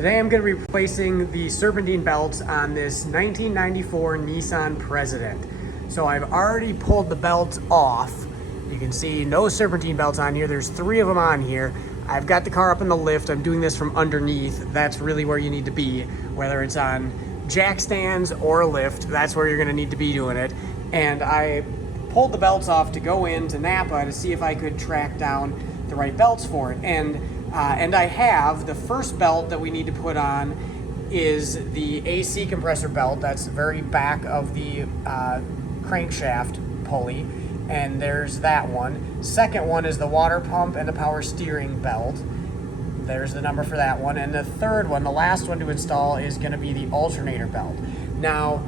Today I'm going to be replacing the serpentine belts on this 1994 Nissan President. So I've already pulled the belts off. You can see no serpentine belts on here. There's 3 of them on here. I've got the car up in the lift. I'm doing this from underneath. That's really where you need to be, whether it's on jack stands or a lift. That's where you're going to need to be doing it. And I pulled the belts off to go into Napa to see if I could track down the right belts for it. And I have. The first belt that we need to put on is the AC compressor belt. That's the very back of the crankshaft pulley. And there's that one. Second one is the water pump and the power steering belt. There's the number for that one. And the third one, the last one to install, is going to be the alternator belt. Now,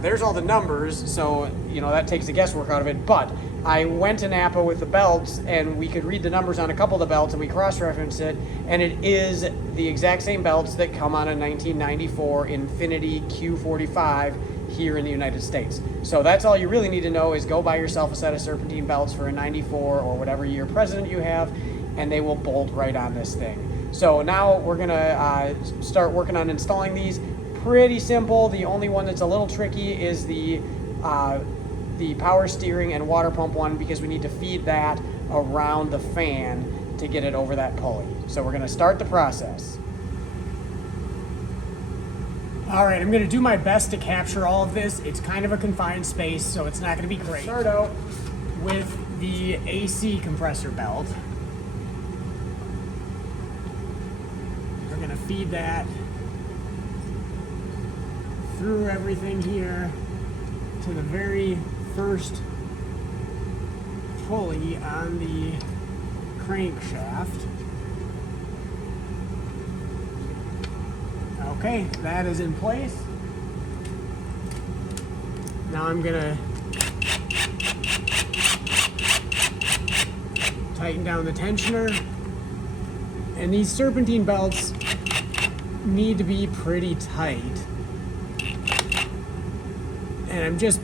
there's all the numbers, so that takes the guesswork out of it. But I went to Napa with the belts, and we could read the numbers on a couple of the belts, and we cross-referenced it, and it is the exact same belts that come on a 1994 Infiniti Q45 here in the United States. So that's all you really need to know, is go buy yourself a set of serpentine belts for a 94 or whatever year President you have, and they will bolt right on this thing. So now we're gonna start working on installing these. Pretty simple. The only one that's a little tricky is the power steering and water pump one, because we need to feed that around the fan to get it over that pulley. So we're gonna start the process. All right, I'm gonna do my best to capture all of this. It's kind of a confined space, so it's not gonna be great. Start out with the AC compressor belt. We're gonna feed that through everything here to the very first pulley on the crankshaft. Okay, that is in place. Now I'm gonna tighten down the tensioner. And these serpentine belts need to be pretty tight. And I'm just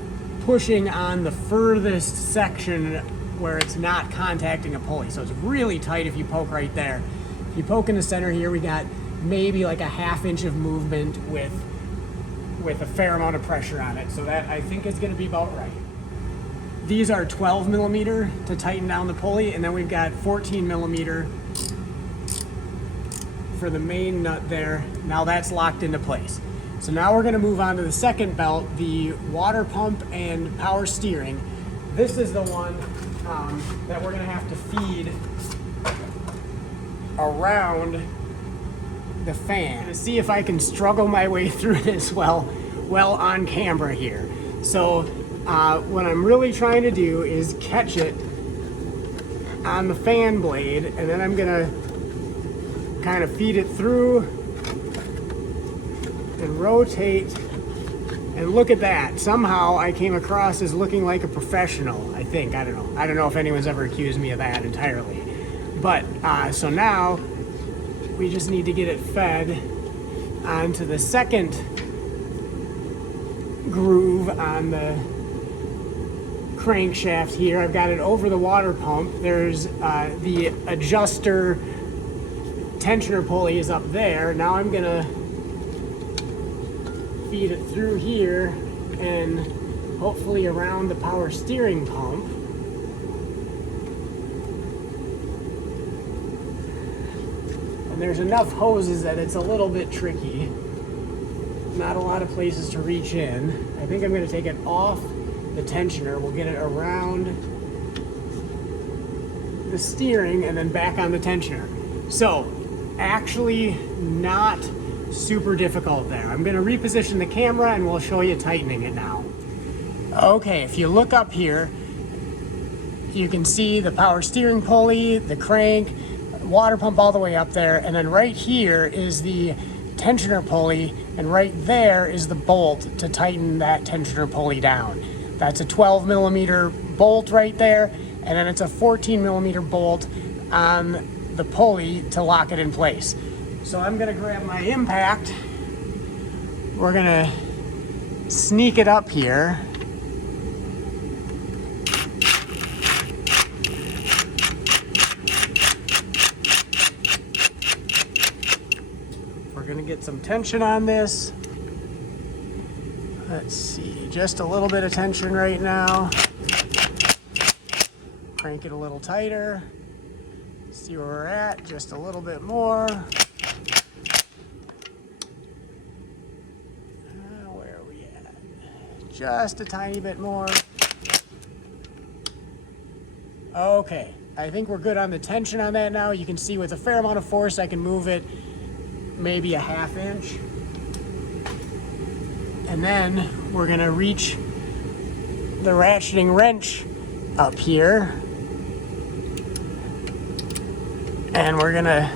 pushing on the furthest section where it's not contacting a pulley. So it's really tight if you poke right there. If you poke in the center here, we got maybe like a 1/2 inch of movement with a fair amount of pressure on it. So that, I think, is gonna be about right. These are 12 millimeter to tighten down the pulley, and then we've got 14 millimeter for the main nut there. Now that's locked into place. So now we're gonna move on to the second belt, the water pump and power steering. This is the one that we're gonna have to feed around the fan. To see if I can struggle my way through this well on camera here. So what I'm really trying to do is catch it on the fan blade, and then I'm gonna kind of feed it through and rotate, and look at that. Somehow I came across as looking like a professional, I think. I don't know if anyone's ever accused me of that entirely. But so now we just need to get it fed onto the second groove on the crankshaft here. I've got it over the water pump. There's the adjuster tensioner pulley is up there. Now I'm gonna feed it through here and hopefully around the power steering pump. And there's enough hoses that it's a little bit tricky. Not a lot of places to reach in. I think I'm going to take it off the tensioner. We'll get it around the steering and then back on the tensioner. So, actually not super difficult there. I'm going to reposition the camera and we'll show you tightening it now. Okay, if you look up here, you can see the power steering pulley, the crank, water pump all the way up there, and then right here is the tensioner pulley, and right there is the bolt to tighten that tensioner pulley down. That's a 12 millimeter bolt right there, and then it's a 14 millimeter bolt on the pulley to lock it in place. So I'm gonna grab my impact. We're gonna sneak it up here. gonna get some tension on this. Let's see, just a little bit of tension right now. Crank it a little tighter. See where we're at, just a little bit more. Where are we at? Just a tiny bit more. Okay, I think we're good on the tension on that now. You can see with a fair amount of force, I can move it maybe a 1/2 inch. And then we're gonna reach the ratcheting wrench up here. And we're gonna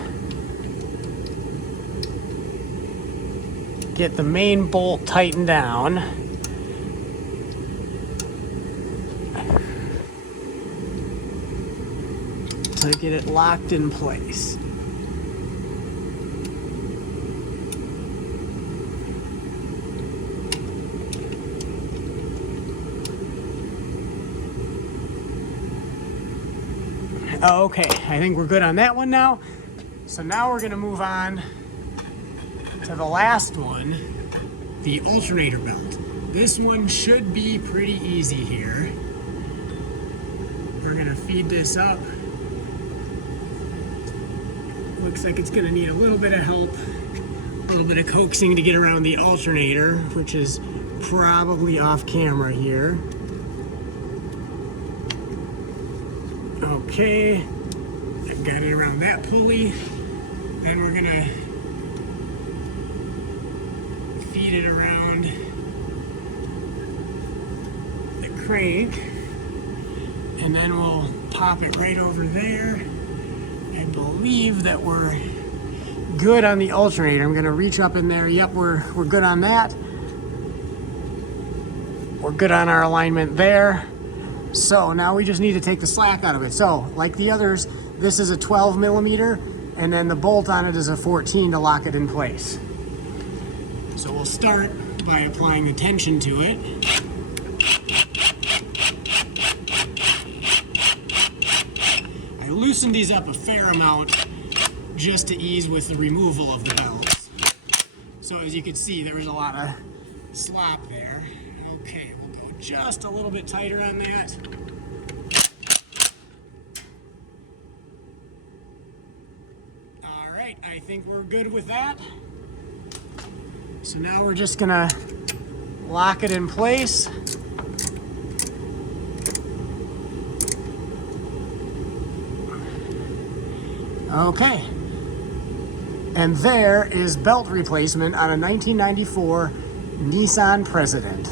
get the main bolt tightened down. To get it locked in place. Okay, I think we're good on that one now. So now we're gonna move on to the last one, the alternator belt. This one should be pretty easy here. We're gonna feed this up. Looks like it's gonna need a little bit of help, a little bit of coaxing to get around the alternator, which is probably off camera here. Okay, I've got it around that pulley. Then we're gonna feed it around the crank, and then we'll pop it right over there. I believe that we're good on the alternator. I'm gonna reach up in there. Yep, we're good on that. We're good on our alignment there. So now we just need to take the slack out of it. So like the others, this is a 12 millimeter, and then the bolt on it is a 14 to lock it in place. So we'll start by applying the tension to it. I loosened these up a fair amount just to ease with the removal of the belts. So as you can see, there was a lot of slop there. Okay, we'll go just a little bit tighter on that. All right, I think we're good with that. So now we're just gonna lock it in place. Okay. And there is belt replacement on a 1994 Nissan President.